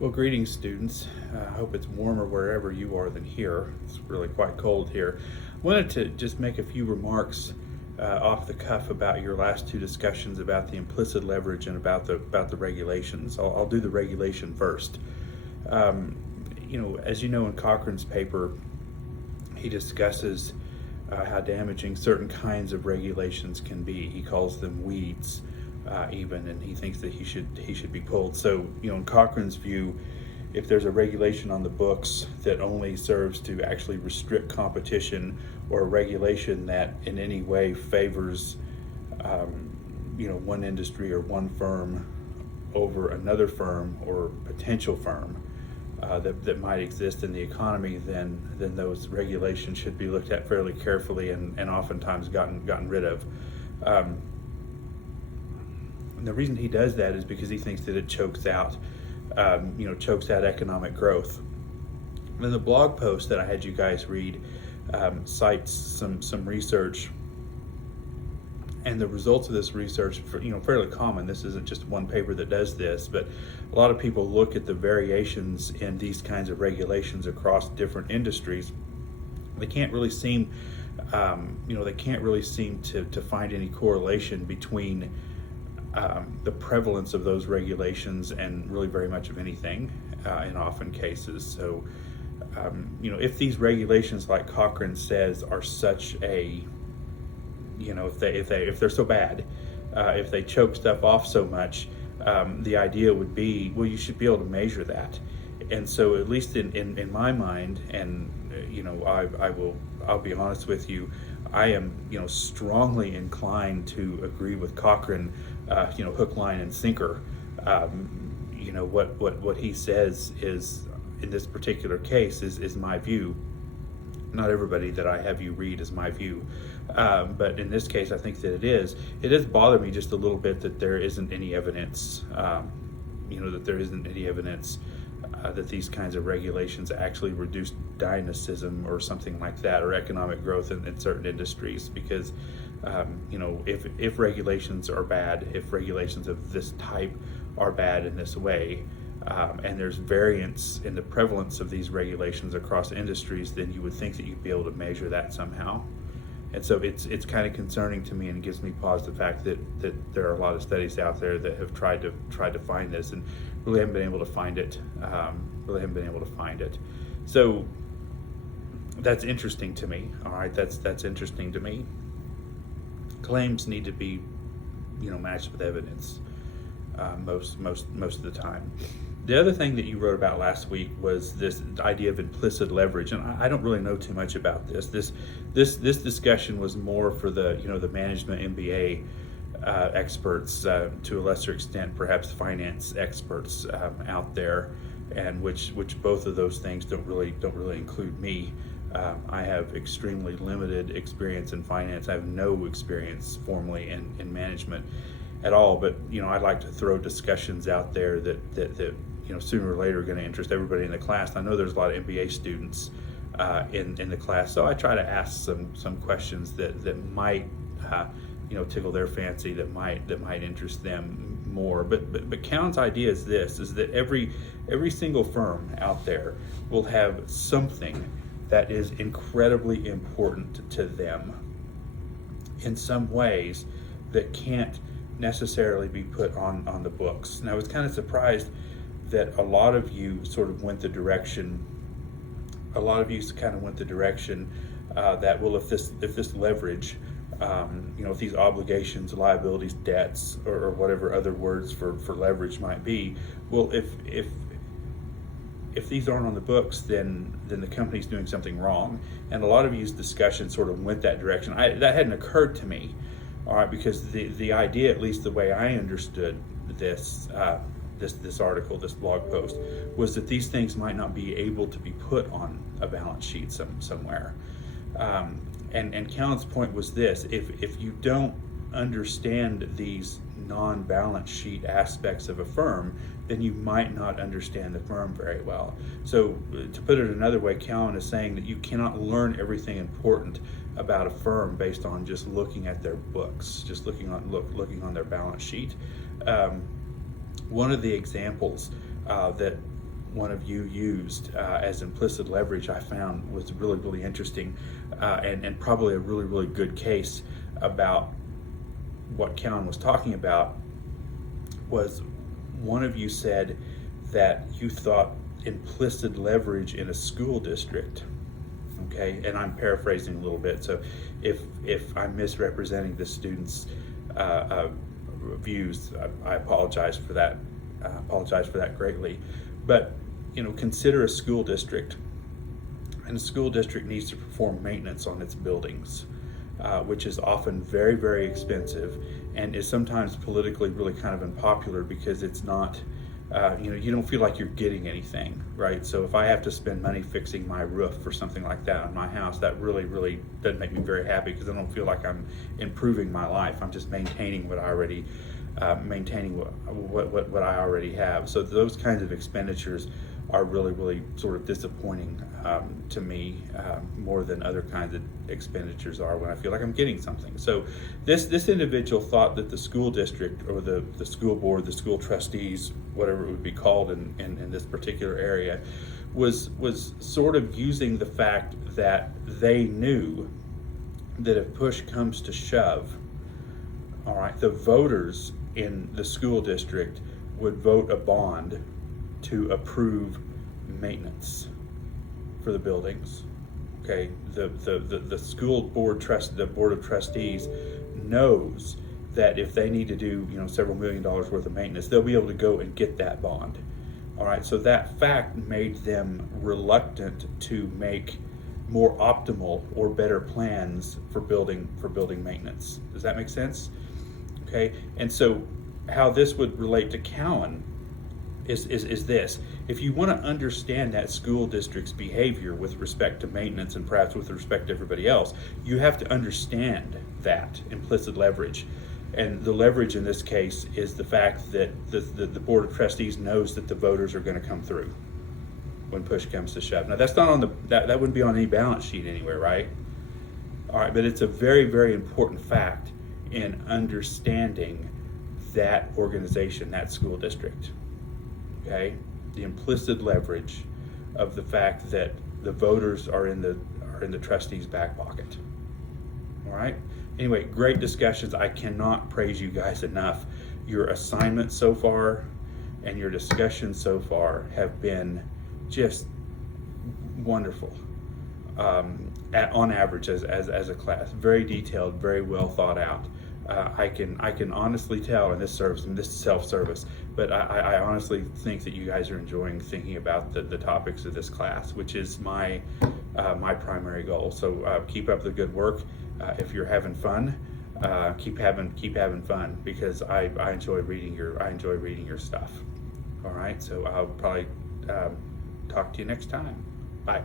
Well, greetings, students. I hope it's warmer wherever you are than here. It's really quite cold here. I wanted to just make a few remarks off the cuff about your last two discussions about the implicit leverage and about the regulations. I'll do the regulation first. As you know, in Cochran's paper, he discusses how damaging certain kinds of regulations can be. He calls them weeds. Even, and he thinks that he should be pulled. So, in Cochran's view, if there's a regulation on the books that only serves to actually restrict competition, or a regulation that in any way favors, one industry or one firm over another firm or potential firm that might exist in the economy, then those regulations should be looked at fairly carefully and oftentimes gotten rid of. And the reason he does that is because he thinks that it chokes out economic growth. And then the blog post that I had you guys read cites some research, and the results of this research, fairly common. This isn't just one paper that does this, but a lot of people look at the variations in these kinds of regulations across different industries. They can't really seem, to find any correlation between the prevalence of those regulations and really very much of anything in often cases. So, if these regulations, like Cochran says, are such a, if they're so bad, if they choke stuff off so much, the idea would be, well, you should be able to measure that. And so, at least in my mind, and I'll be honest with you, I am strongly inclined to agree with Cochran, hook, line, and sinker. What he says is, in this particular case, is my view. Not everybody that I have you read is my view, but in this case, I think that it is. It does bother me just a little bit that there isn't any evidence. That these kinds of regulations actually reduce dynamism or something like that, or economic growth in certain industries. Because, if regulations are bad, if regulations of this type are bad in this way, and there's variance in the prevalence of these regulations across industries, then you would think that you'd be able to measure that somehow. And so it's kind of concerning to me, and it gives me pause, the fact that there are a lot of studies out there that have tried to find this and really haven't been able to find it. So that's interesting to me. All right, that's interesting to me. Claims need to be, matched with evidence most of the time. The other thing that you wrote about last week was this idea of implicit leverage, and I don't really know too much about this. This discussion was more for the management MBA experts, to a lesser extent, perhaps finance experts out there, and which both of those things don't really include me. I have extremely limited experience in finance. I have no experience formally in management at all. But I'd like to throw discussions out there that sooner or later are going to interest everybody in the class. I know there's a lot of MBA students in the class, so I try to ask some questions that might tickle their fancy, that might interest them more. But Cowan's idea is that every single firm out there will have something that is incredibly important to them in some ways that can't necessarily be put on the books. And I was kind of surprised that a lot of you sort of went the direction. That, well, if this leverage, if these obligations, liabilities, debts, or whatever other words for leverage might be, well, if these aren't on the books, then the company's doing something wrong. And a lot of you's discussion sort of went that direction. That hadn't occurred to me, all right, because the idea, at least the way I understood this article, this blog post, was that these things might not be able to be put on a balance sheet somewhere. And Cowan's point was this: if you don't understand these non-balance sheet aspects of a firm, then you might not understand the firm very well. So, to put it another way, Cowan is saying that you cannot learn everything important about a firm based on just looking at their books, just looking on their balance sheet. One of the examples that one of you used as implicit leverage, I found was really, really interesting, and probably a really, really good case about what Kellen was talking about. Was one of you said that you thought implicit leverage in a school district, okay, and I'm paraphrasing a little bit, so if I'm misrepresenting the students' views, I apologize for that. I apologize for that greatly. But consider a school district, and a school district needs to perform maintenance on its buildings, which is often very, very expensive, and is sometimes politically really kind of unpopular because it's not. You don't feel like you're getting anything, right? So if I have to spend money fixing my roof or something like that on my house, that really, really doesn't make me very happy, because I don't feel like I'm improving my life. I'm just maintaining what I already, what I already have. So those kinds of expenditures are really, really sort of disappointing to me, more than other kinds of expenditures are when I feel like I'm getting something. So this individual thought that the school district, or the school board, the school trustees, whatever it would be called in this particular area, was sort of using the fact that they knew that if push comes to shove, all right, the voters in the school district would vote a bond to approve maintenance for the buildings. Okay, the school board the board of trustees knows that if they need to do several $1 million worth of maintenance, they'll be able to go and get that bond. All right, so that fact made them reluctant to make more optimal or better plans for building maintenance. Does that make sense? Okay, and so how this would relate to Cowan is this. If you want to understand that school district's behavior with respect to maintenance, and perhaps with respect to everybody else, you have to understand that implicit leverage. And the leverage in this case is the fact that the board of trustees knows that the voters are going to come through when push comes to shove. Now that's not on that wouldn't be on any balance sheet anywhere, right? All right, but it's a very, very important fact in understanding that organization, that school district. Okay, the implicit leverage of the fact that the voters are in the trustees' back pocket. All right. Anyway, great discussions. I cannot praise you guys enough. Your assignments so far and your discussions so far have been just wonderful. On average, as a class, very detailed, very well thought out. I can honestly tell in this service, and this is self-service, but I honestly think that you guys are enjoying thinking about the topics of this class, which is my primary goal. So keep up the good work. If you're having fun, keep having fun, because I enjoy reading your stuff. All right, so I'll probably talk to you next time. Bye.